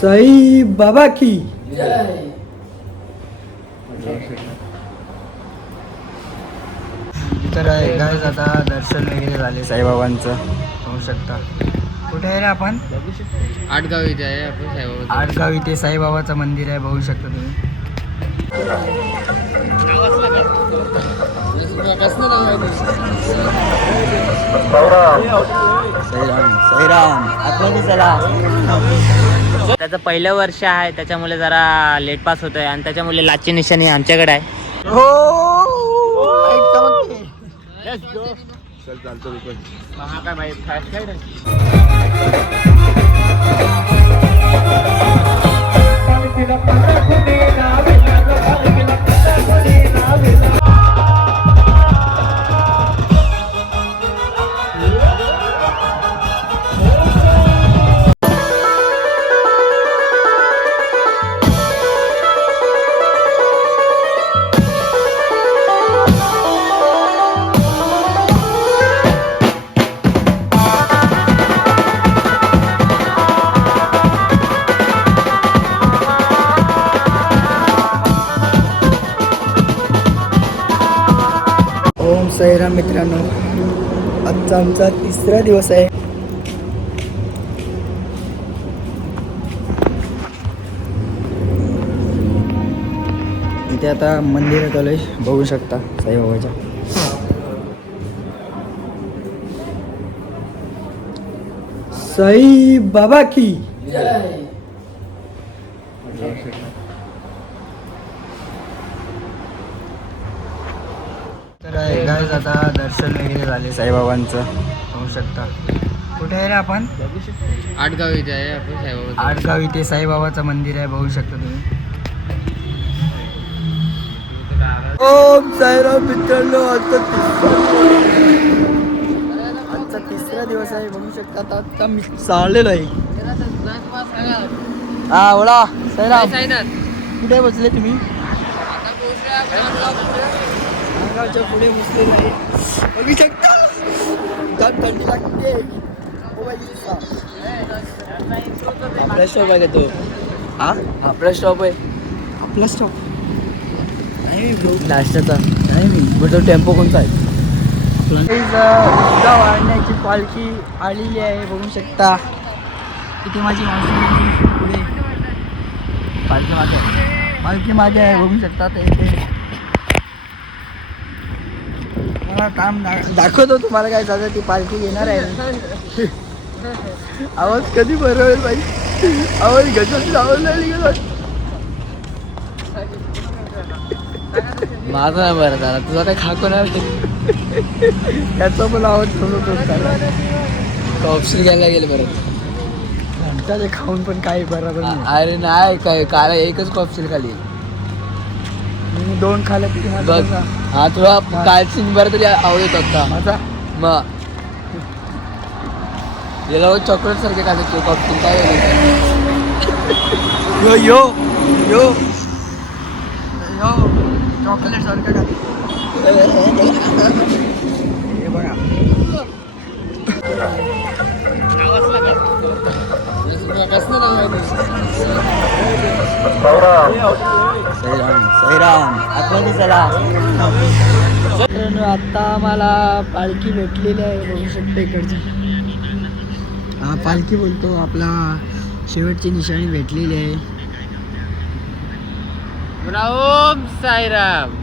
साई बाबा की। तर आहे गायज आता दर्शन वगैरे झाले. साईबाबांचं होऊ शकता. कुठे आहे रे आपण? आटगाव इथे आहे आपण साहेब आडगाव इथे साईबाबाचं मंदिर आहे बघू शकता तुम्ही. साईराम साईराम आपल्या चला. त्याचं पहिलं वर्ष आहे त्याच्यामुळे जरा लेट पास होतोय आणि त्याच्यामुळे लाची निशाणी आमच्याकडे आहे. हो! लाइट साईराम मित्रांनो. आजचा आमचा तिसरा दिवस आहे. इथे आता मंदिरात आलोय. बघू शकता साईबाबाच्या. साई बाबा की तर आहे गायज आता दर्शन वगैरे झाले. साईबाबांचं. होऊ शकता. कुठे आहे रे आपण? आटगाव इथे आहे आपण साहेब आडगाव इथे साईबाबाचं मंदिर आहे बघू शकता तुम्ही. ओम साईराम मित्रांनो आजचा तिसरा आजचा तिसरा दिवस आहे बघू शकता आता. आता मी चाललेलो आहे. हा बोला. साईराम. कुठे बसले तुम्ही? नागावच्या पुढे बसले नाही बघू शकता. जाम थंडी लागते. सा. आपला स्टॉप आहे का तो? हा? आपला स्टॉप आहे. आपला स्टॉप नाही ब्रो लास्टचा नाही मी. बट तो टेम्पो कोणता आहे? वाढण्याची पालखी आलेली आहे बघू शकता. इथे माझी मावशी पुढे. पालखी माझी आहे पालखी माझी आहे बघू शकता. ते काम दाखवतो तुम्हाला काय झालं ती पालखी येणार आहे. आवाज कधी बरोबर पाहिजे आवाज गजब आवाज नाही गेला माझा नाही बरं झाला. तुझा काय खाको नाही. त्याचा पण आवाज होता. ऑप्शन घ्यायला गेले परत. घंटा ते खाऊन पण काही बरोबर नाही. अरे नाही काय काल एकच ऑप्शन खाली मी दोन खाल्ले किती बघ. हा तुला कालची बरं तरी आवडत होता. मग याला चॉकलेट सारखे खाते केक ऑप्शन काय यो यो यो. यो चॉकलेट सारखं का हे बघा. मित्रांनो आता आम्हाला पालखी भेटलेली आहे बघू शकता इकडच्या हा पालखी बोलतो आपला शेवटची निशाणी भेटलेली आहे. ओम साईराम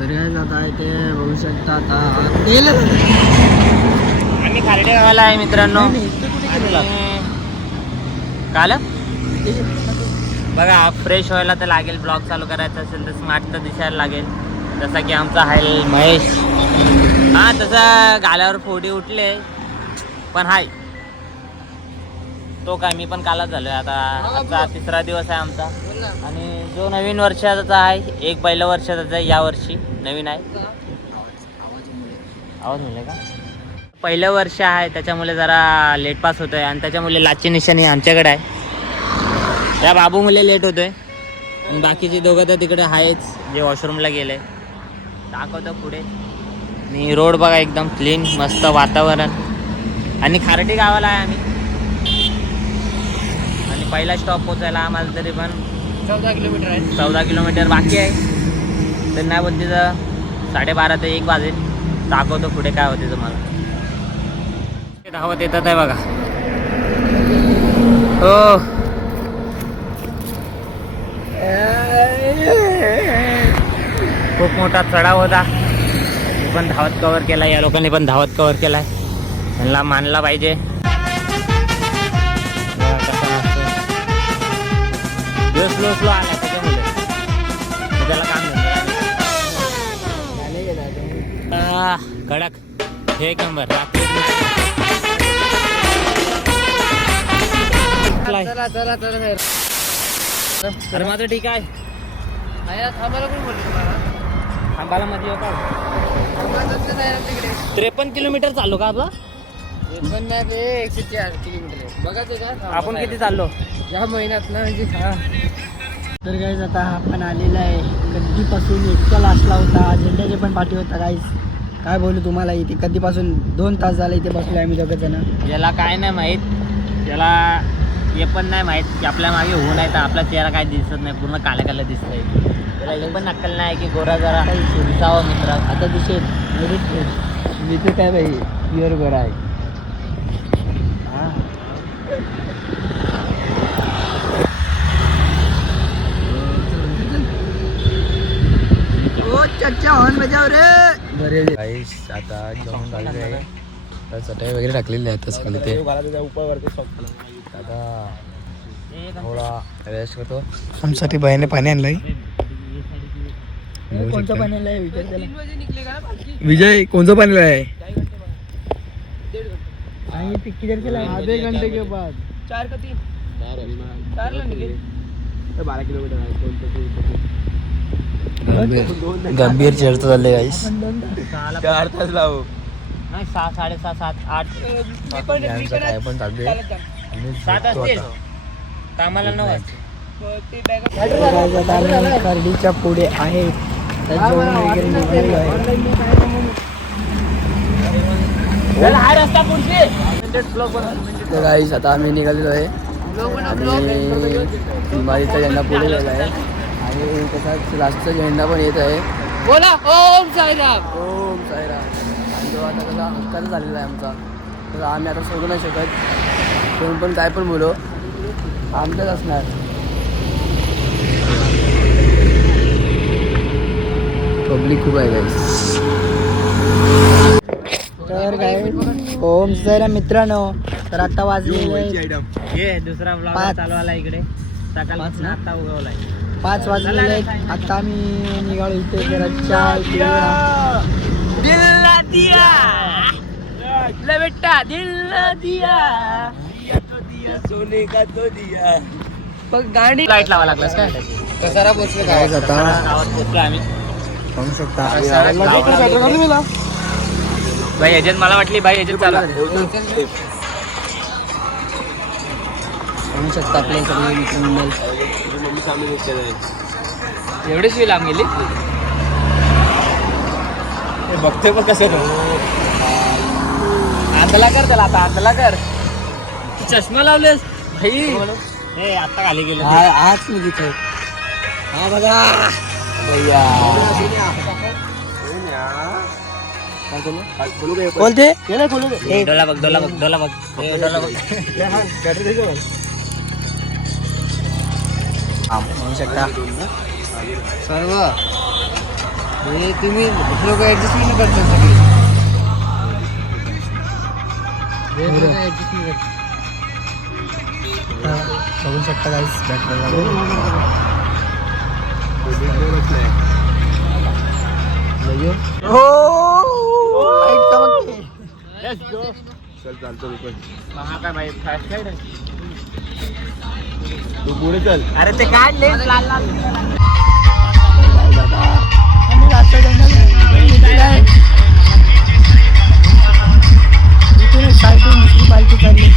तर आहे ते बघू शकता आता आत गेलं. आम्ही खारडे गावाला आहे मित्रांनो. काल? बघा फ्रेश व्हायला तर लागेल ब्लॉग चालू करायचा असेल तर स्मार्ट तर दिसायला लागेल. जसा की आमचा हाय महेश. हा तसा गाल्यावर फोडी उठले. पण हाय. तो काय मी पण कालच झालो आहे आता. आजचा तिसरा दिवस आहे आमचा. आणि जो नवीन वर्षाचा आहे एक पहिलं वर्षाचा आहे या वर्षी नवीन आहे. आवाज मिळेल का? पहिलं वर्ष आहे त्याच्यामुळे जरा लेट पास होतोय. आणि त्याच्यामुळे लाची निशाणी आमच्याकडे आहे. त्या बाबू मुले लेट होतोय. आणि बाकीचे दोघं तर तिकडे आहेच जे वॉशरूमला गेले. दाखवतो पुढे. आणि रोड बघा एकदम क्लीन मस्त वातावरण. आणि खारटी गावाला आहे आम्ही. आणि पहिला स्टॉप पोचायला आम्हाला तरी पण चौदा किलोमीटर आहे. चौदा किलोमीटर बाकी आहे. तर नाही बोलते तर साडेबारा ते एक वाजेल. दाखवतो पुढे काय होते तुम्हाला. धावत येतात आहे बघा. हो. खूप मोठा चढाव होता. पण धावत कव्हर केला या लोकांनी पण धावत कव्हर केलाय. त्यांना मानला पाहिजे. स्लो स्लो आला त्याच्यामुळे. तर त्याला काम कडक. एक नंबर. रात्री चला चला चला. अरे माझं ठीक आहे. थांबायला कोण बोलले तुम्हाला? थांबाला मध्ये येऊ का थांबायचं नाही ना तिकडे. त्रेपन्न किलोमीटर चाललो का आपला नाही ते एकशे चार किलोमीटर आहे. बघायचं का आपण. किती चाललो या महिन्यात ना म्हणजे हा. तर गाईज आता आपण आलेला आहे कधीपासून इतका लास्टला होता झेंड्याचे पण पाठी होता गाईज काय बोलू तुम्हाला इथे कधीपासून दोन तास झाले इथे बसलो आम्ही दोघं जण याला काय नाही माहीत याला हे पण नाही माहीत की आपल्या मागे होऊन आहे तर आपला चेहरा काय दिसत नाही पूर्ण काळ्या काळ्या दिसतंय त्याला हे पण अक्कल नाही की गोरा जरा दिसावा मित्र. आता दिसेल. मी तर काय बाई? प्युअर गोरा आहे. हा. ओ चच्चा हॉर्न बजाव रे. बरे गाईस आता जेवण झालेलं आहे. तर चटई वगैरे टाकलेली आहे तसं खाली ते. आता थोडा रेस्ट करतो. आमच्यासाठी बाईने पाणी आणलंय. कोणतं पाणी आहे विचार त्याला? विजय कोणतं पाणी आहे? आणि ते किधर चला आधे घंटे के बाद. चार का तीन? चारला निघेल. बारा किलोमीटर गंभीर चढतो चालले गाईस चार तास लावू. नाही सहा साडेसहा सात आठ. काय पण चालू आहे. सात असतील कामाला नऊ खर्डीच्या पुढे आहे. गाईस आता आम्ही निघालेलो आहे. आणि दिवाळीचा झेंडा पुढे गेला आहे. आणि तसाच लास्टचा झेंडा पण येत आहे. बोला ओम साईराम. ओम साईराम. आणि तो आता कसा हक्काचा झालेला आहे आमचा. तर आम्ही आता सोडू नाही शकत. कोण पण काय पण बोलो. आमचाच असणार. पब्लिक खूप आहे गाईस तर काय ओम जरा मित्रांनो तर आता ये दुसरा ब्लॉग पाच. चालवायला इकडे. सकाळपासून आता उगवलाय. पाच आहेत. आता आम्ही निघालो इथे जरा चाय पिऊया. दिल दिया. ले बेटा दिल दिया. गाडी लाइट लावा लागलास काय? कसारा पोचले काय पोहोचलो आम्ही. पाहू शकता. भाई एजंट मला वाटली भाई एजंट चालू. पाहू शकता आपले सगळे मित्रमंडळ एवढी शिवी लांब गेली? बघते पण कसं आंधला कर त्याला आता आंधला कर. चष्मा लावलेस? भाई हे आता खाली गेलं. आज मी तिथे. हा बघा. भैया बोलते डोला बघ डोला बघ डोला बघ. हे डोला बघ. पाहू शकता. सर्व. हे तुम्ही लोक ऍडजस्टमेंट करता सगळे बघू शकता काहीच हा! काय भाई flash light आहे. तू पुढे चल. अरे ते काय लेन्स लाल लाल आम्ही रास्ता घेतला इथून साईडून दुसरी पालखी चालली.